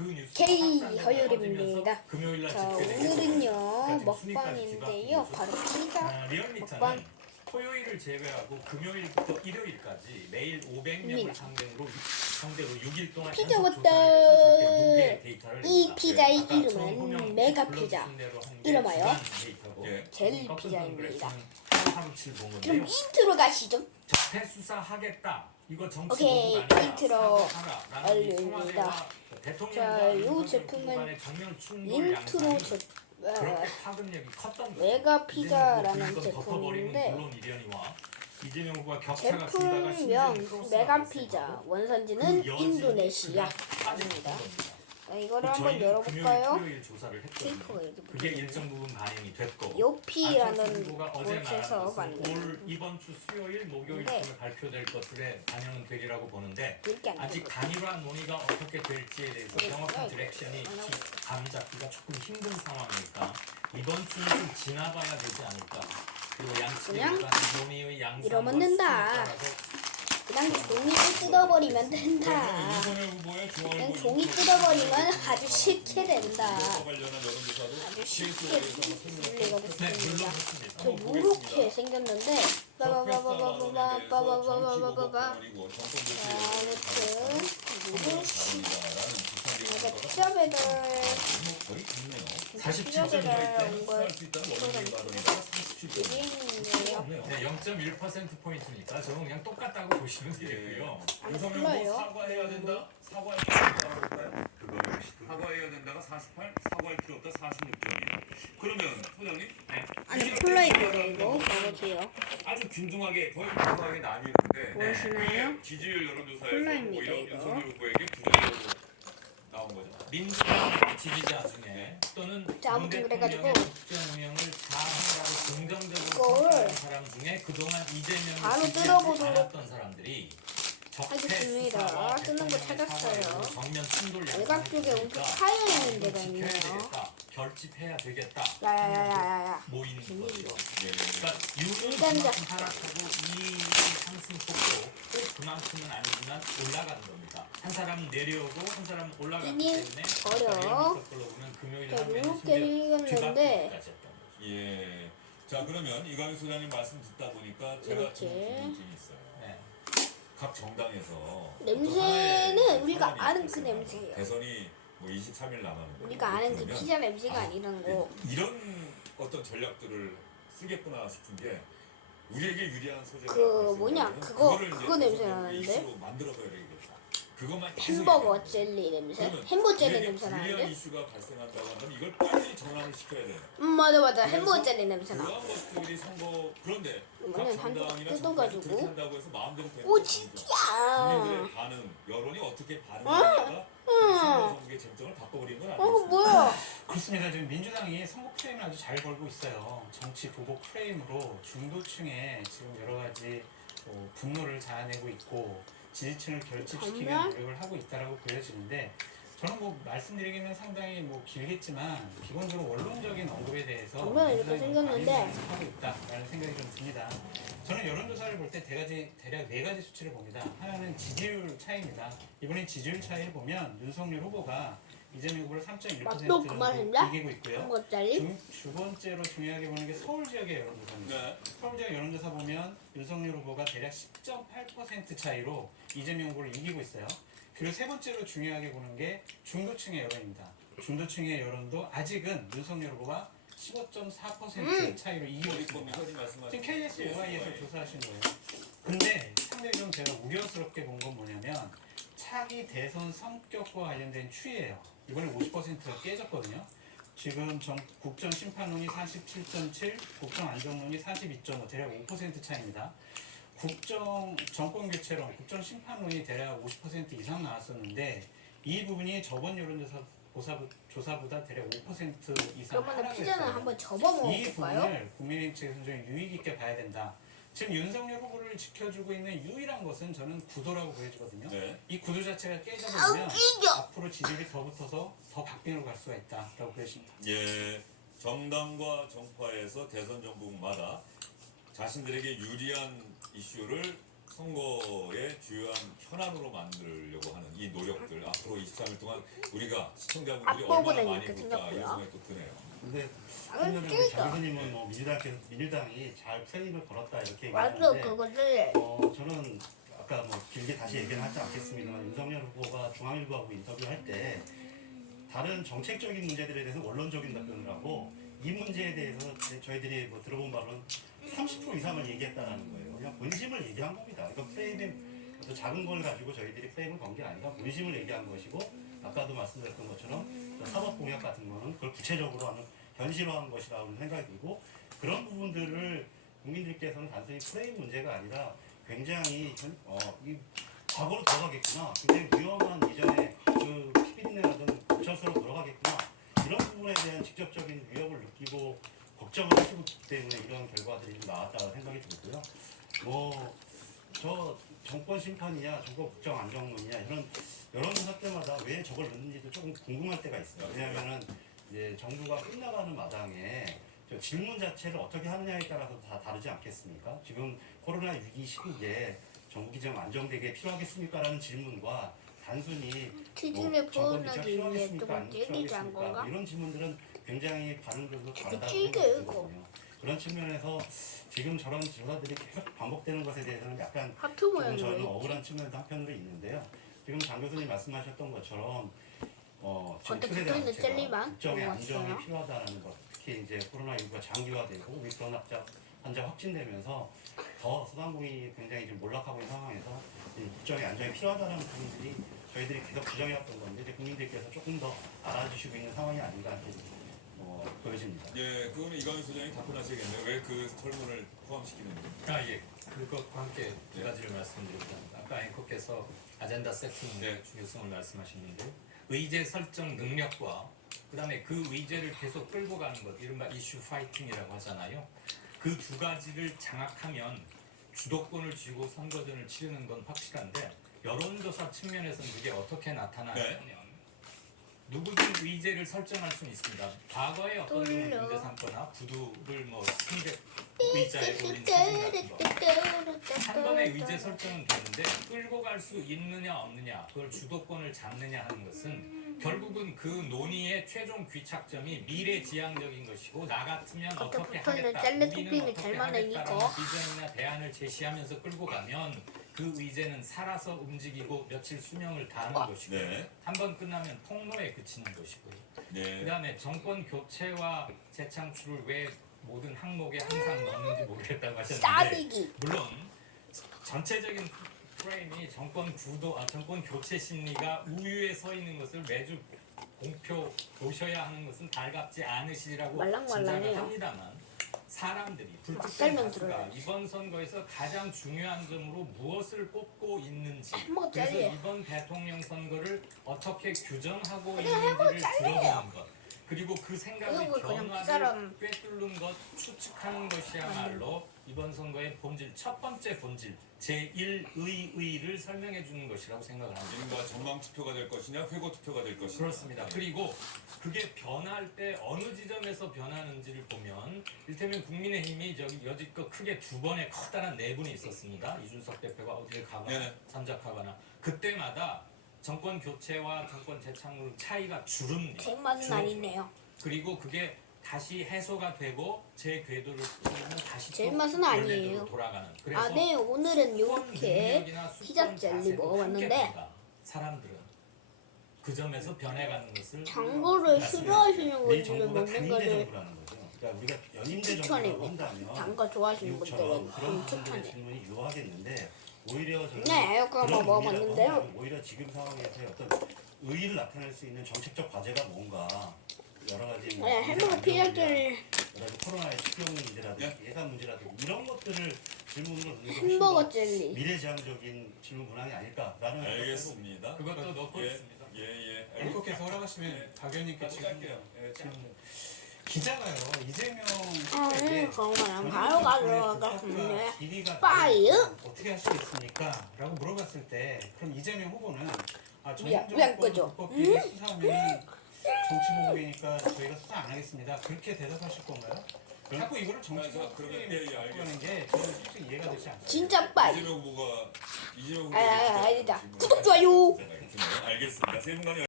그 뉴스 K 허유림입니다. 금요일 날 자, 집계되기 오늘은요 전까지 먹방인데요. 순위까지 바로 피자 리얼미터는 먹방. 토요일을 제외하고 금요일부터 일요일까지 매일 500명을 입니다. 상대로 6일 동안 피자 연속 왔다. 조사를 해서 무게 데이터를 이 냅니다. 피자의 아까 이름은 처음 메가 불러주신 피자. 대로 한게 이름하여 주간 데이터고, 젤 꺾은 피자입니다. 컨그레스는 하루 7 본 그럼 건데요. 인트로 가시죠. 적폐 수사하겠다. 이거 정치 오케이, 도구가 아니라 인트로 사과하라라는 이 알립니다. 청와대와 대통령과 자, 요 윤석열 제품은 후보간의 정면 충돌 인트로 양상이 그렇게 파급력이 컸던 거죠. 메가 피자라는 이제는 뭐 덮어버리는 제품인데 물론 이련이와 이재명 후보가 격차가 줄다가 제품명 심지어는 메가 크로스가 피자 발생하고 원산지는 그 여진이 인도네시아입니다. 겁니다. 자, 이거를 한번 저희는 열어볼까요? 금요일 조사를 했거든요. 테이프가 이렇게 그게 붙어있네요. 일정 부분 반영이 됐고 요피라는 안철수 후보가 어제 말한 곳에서 것은 만든 올 이번 주 수요일 목요일쯤에 네. 발표될 것들에 반영은 되리라고 보는데 이렇게 안 아직 되고 단일화 논의가 어떻게 될지에 대해서 네, 정확한 네. 디렉션이 안 하고 감이 잡기가 조금 힘든 상황이니까 이번 주는 좀 지나봐야 되지 않을까. 그리고 양측의 그냥 논의의 양상과 이러면 된다. 수에 따라서 그냥 종이를 뜯어버리면 된다. 윤석열 후보의 그냥 종이 뜯어버리면 아주 쉽게 된다. 관련한 여론조사도 아주 CS에 쉽게 대해서 분리가 네, 됐습니다. 물론했습니다. 저 이렇게 생겼는데 빠바바바바바바바바바바바 아무튼 이렇게 피자 배달 거의 좋네요. 47.5일 걸 수 있다는 원인의 발언이다. 37.5. 드리는데요. 네, 0.1%포인트니까 저는 그냥 똑같다고 보시면 되고요. 안 윤석열 불러요. 후보 사과해야 된다. 사과할 필요 없다고 볼까요? 사과해야 된다가 48, 사과할 필요 없다 46점이에요. 그러면 소장님 아니 폴라이드예요 이거 먹어주세요. 아주 균등하게 거의 균등하게 나뉘는데 보이시나요? 지지율 여론조사에서 콜라입니다, 오히려 이거. 윤석열 후보에게 부정적으로 나온 거죠. 민주당 지지자 중에 또는 자, 아무튼 그래가지고 국정 운영을 잘한다고 긍정적으로 이거를 평가하는 사람 중에 그동안 이재명을 바로 지지하지 뜯어보도록 않았던 사람들이 적폐 하겠습니다. 수사와 뜨는 거 대통령의 찾았어요. 사과로 정면 충돌 외곽 쪽에 엄청 양상이 파여 있는 데가 지켜야 있네요. 되겠다, 결집해야 되겠다 야야야야야야. 모이는 거죠. 예. 그러니까 유는 인간자. 그만큼 하락하고 이 상승폭도 꼭 그만큼은 아니지만 올라가는 겁니다. 한 사람은 내려오고 한 사람은 올라가기 이니 때문에 어려. 금요일 자, 하루에는 요렇게 생겼는데 뒤바뀌기까지 했던 거죠. 예. 자 그러면 이광희 소장님 말씀 듣다 보니까 제가 이렇게. 좀 궁금증이 있어요. 네. 각 정당에서 냄새는 우리가 아는 그 냄새예요. 대선이 뭐 23일 남았는데 우리가 아는 그 그러면 피자 냄새가 아니라는 거. 이런 어떤 전략들을 쓰겠구나 싶은 게 우리에게 유리한 소재가 그 뭐냐, 있으면 그거 그거를 이제 냄새 계속 나는데? 이슈로 만들어서야 되겠다. 그것만 계속 햄버거 얘기하는 거예요. 젤리 냄새? 그러면 햄버거 젤리 우리에게 냄새 불리한 나는데? 이슈가 발생한다고 하면 이걸 빨리 전환을 시켜야 돼요. 맞아 햄버거 젤리 냄새 나. 그러한 것들이 선거 그런데 이거는 한 조각 정당이나 뜯어가지고. 그렇게 한다고 해서 마음대로 되는 오 건 진짜. 국민들의 반응, 여론이 어떻게 반응하냐가 선거 정국의 쟁점을 바꿔버리는 건 아니겠습니까? 뭐야? 그렇습니다. 지금 민주당이 선거 프레임을 아주 잘 걸고 있어요. 정치 보복 프레임으로 중도층에 지금 여러 가지 분노를 자아내고 있고 지지층을 결집시키는 정말? 노력을 하고 있다라고 보여지는데 저는 뭐 말씀드리기는 상당히 뭐 길겠지만 기본적으로 원론적인 언급에 대해서 정말 이렇게 민주당이 생겼는데. 많이 하고 있다라는 생각이 좀 듭니다. 저는 여론조사를 볼 때 대략 네 가지 수치를 봅니다. 하나는 지지율 차이입니다. 이번에 지지율 차이를 보면 윤석열 후보가 이재명 후보를 3.1% 맛도 그만인가? 이기고 있고요. 햄버거 젤리? 두 번째로 중요하게 보는 게 서울 지역의 여론조사입니다. 네. 서울 지역 여론조사 보면 윤석열 후보가 대략 10.8% 차이로 이재명 후보를 이기고 있어요. 그리고 세 번째로 중요하게 보는 게 중도층의 여론입니다. 중도층의 여론도 아직은 윤석열 후보가 15.4% 차이로 이기고 어디 있습니다. 겁니까? 말씀하신 지금 KSOI에서 조사하신 거예요. 근데 상당히 좀 제가 우려스럽게 본 건 뭐냐면 차기 대선 성격과 관련된 추이예요. 이번에 50%가 깨졌거든요. 지금 국정 심판론이 47.7, 국정 안정론이 42.5, 대략 5% 차이입니다. 국정 정권 교체론, 국정 심판론이 대략 50% 이상 나왔었는데 이 부분이 저번 조사보다 대략 5% 이상 그러면 하락을 피자는 했어요. 한번 접어 이 먹어볼까요? 부분을 국민의힘 측에서는 좀 유익 있게 봐야 된다. 지금 윤석열 후보를 지켜주고 있는 유일한 것은 저는 구도라고 보여지거든요. 네. 이 구도 자체가 깨져버리면 웃기죠? 앞으로 지지율이 더 붙어서 더 박빙으로 갈 수가 있다라고 보여집니다. 예, 정당과 정파에서 대선 정국마다 자신들에게 유리한 이슈를 선거의 주요한 현안으로 만들려고 하는 이 노력들 앞으로 23일 동안 우리가 시청자분들이 얼마나 앞부분은 많이 이렇게 볼까 이 생겼고요. 생각이 또 드네요. 근데 나는 한여름 찔겨. 장교님은 뭐 민주당이 잘 프레임을 걸었다 이렇게 맞아, 얘기하는데 그거를. 저는 아까 뭐 길게 다시 얘기는 하지 않겠습니다만 윤석열 후보가 중앙일보하고 인터뷰할 때 다른 정책적인 문제들에 대해서 원론적인 답변을 하고 이 문제에 대해서 저희들이 뭐 들어본 바로는 30% 이상을 얘기했다라는 거예요. 그냥 본심을 얘기한 겁니다. 이거 프레임의 어떤 작은 걸 가지고 저희들이 프레임을 건 게 아니라 본심을 얘기한 것이고 아까도 말씀드렸던 것처럼 사법 공약 같은 거는 그걸 구체적으로 하는 현실화한 것이라고 생각이 들고 그런 부분들을 국민들께서는 단순히 프레임 문제가 아니라 굉장히 이 과거로 돌아가겠구나. 굉장히 위험한 이전에 그 피비린내라든 고철수로 돌아가겠구나. 이런 부분에 대한 직접적인 위협을 느끼고 걱정을 하시기 때문에 이런 결과들이 좀 나왔다고 생각이 들고요. 저 정권 심판이냐, 정권 국정 안정론이냐 이런 여론조사 때마다 왜 저걸 넣는지도 조금 궁금할 때가 있어요. 왜냐하면은 이제 정부가 끝나가는 마당에 저 질문 자체를 어떻게 하느냐에 따라서 다 다르지 않겠습니까? 지금 코로나 위기 시국에 정부 기정 안정되게 필요하겠습니까? 라는 질문과 단순히 치즈를 정권 교체가 부어나기 위해 필요하겠습니까? 안 조금 찔리지 않은 필요하겠습니까? 건가? 이런 질문들은 굉장히 반응들도 다르다고 찔겨, 생각이 이거. 들거든요. 그런 측면에서 지금 저런 조사들이 계속 반복되는 것에 대해서는 약간 하트 조금 모양이 저는 왜 억울한 있지? 측면도 한편으로 있는데요. 지금 장 교수님 말씀하셨던 것처럼 지금 겉에 세대 붙어있는 자체가 젤리만 국정의 안정이 먹었어요. 필요하다는 것, 특히 이제 코로나19가 장기화되고 오미크론 환자 확진되면서 더 소상공인이 굉장히 지금 몰락하고 있는 상황에서 이 국정의 안정이 필요하다는 부분들이 저희들이 계속 주장해왔던 건데 이제 국민들께서 조금 더 알아주시고 있는 상황이 아닌가 이렇게 보여집니다. 예, 그거는 이광희 소장이 답변하셔야겠네요. 왜 그 설문을 포함시키는지. 예. 그것과 함께 두 가지를 말씀드리고자 합니다. 아까 앵커께서 아젠다 세팅 네. 중요성을 말씀하셨는데 의제 설정 능력과 그다음에 그 의제를 계속 끌고 가는 것, 이른바 이슈 파이팅이라고 하잖아요. 그 두 가지를 장악하면 주도권을 쥐고 선거전을 치르는 건 확실한데 여론조사 측면에서는 그게 어떻게 나타나냐면 누구든 의제를 설정할 수는 있습니다. 과거에 어떤 분은 돌려. 문제 삼거나 구두를 뭐 승객 의자에 올린 사진 같은 거. 한 번의 의제 설정은 되는데 끌고 갈 수 있느냐 없느냐, 그걸 주도권을 잡느냐 하는 것은 결국은 그 논의의 최종 귀착점이 미래지향적인 것이고 나 같으면 겉에 어떻게 붙어있는 하겠다, 젤리 우리는 토핑이 어떻게 잘 맞네, 하겠다라는 이거. 비전이나 대안을 제시하면서 끌고 가면 그 의제는 살아서 움직이고 며칠 수명을 다하는 것이고 네. 한 번 끝나면 통로에 그치는 것이고요. 네. 그다음에 정권 교체와 재창출을 왜 모든 항목에 항상 넣는지 모르겠다고 하셨는데 싸대기. 물론 전체적인 프레임이 정권 정권 교체 심리가 우위에 서 있는 것을 매주 공표 보셔야 하는 것은 달갑지 않으시리라고 말랑말랑해요. 짐작을 합니다만 사람들이 불특정 설명 다수가 들어야지. 이번 선거에서 가장 중요한 점으로 무엇을 뽑고 있는지, 햄버거 그래서 잘려. 이번 대통령 선거를 어떻게 규정하고 그냥 햄버거 있는지를 잘려요. 들어보는 것, 그리고 그 생각의 이거 그냥 변화를 피자랑 꿰뚫는 것, 추측하는 것이야말로 이번 선거의 본질, 첫 번째 본질, 제1의의를 설명해 주는 것이라고 생각을 합니다. 이른바 전망 투표가 될 것이냐, 회고 투표가 될 것이냐. 그렇습니다. 그리고 그게 변할 때 어느 지점에서 변하는지를 보면 일테면 국민의힘이 여지껏 크게 두 번의 커다란 내분이 있었습니다. 이준석 대표가 어디에 가거나 네네. 참작하거나 그때마다 정권 교체와 정권 재창물 차이가 주릅니다. 제 맛은 줄어들어요. 아니네요. 그리고 그게 다시 해소가 되고 제 궤도를 틀면 다시 제 또 맛은 원래대로 아니에요. 돌아가는. 그래서 아, 네, 오늘은 수권 이렇게 능력이나 수권 피자 젤리 자세도 먹어봤는데 함께 봅니다. 사람들은 그 점에서 변해가는 것을 장거를 말씀드립니다. 싫어하시는 우리 분들은 정부가 먹는 단임제 거를 정부라는 거죠. 그러니까 우리가 연임제 정부라고 추천입니다. 한다면 단 거 좋아하시는 미국처럼 분들은 그런 좀 부분들의 추천해. 질문이 유효하겠는데 오히려 저는 네, 그거 그런 한번 의미라고 먹어봤는데요. 한다면 오히려 지금 상황에서의 어떤 의의를 나타낼 수 있는 정책적 과제가 뭔가 여러 가지 뭐 네, 햄버거 피자 젤리, 여러 가지 코로나의 식용 문제라든지 예산 문제라든지 이런 것들을 질문으로 넣는 게 햄버거 훨씬 더 젤리. 미래지향적인 질문 문항이 아닐까라는 알겠습니다. 그것도 넣고 예. 있습니다. 예. 앵커께서 허락하시면 네. 박연님께 같이 갈게요. 예, 기자가요 이재명 그러면 바로 가져가겠습니다. 길이가 빠이요? 어떻게 하시겠습니까? 라고 물어봤을 때 그럼 이재명 후보는 왜안 전형적인 꺼져? 불법 비리 수사하면 정치보복이니까 저희가 수사 안 하겠습니다. 그렇게 대답하실 건가요? 자꾸 이거를 정치적 그래서 그러면 하는 게 저는 솔직히 이해가 되지 않아요. 진짜 빨. 이재명 후보가 아니다. 구독 좋아요. 알겠습니다. 세 분간의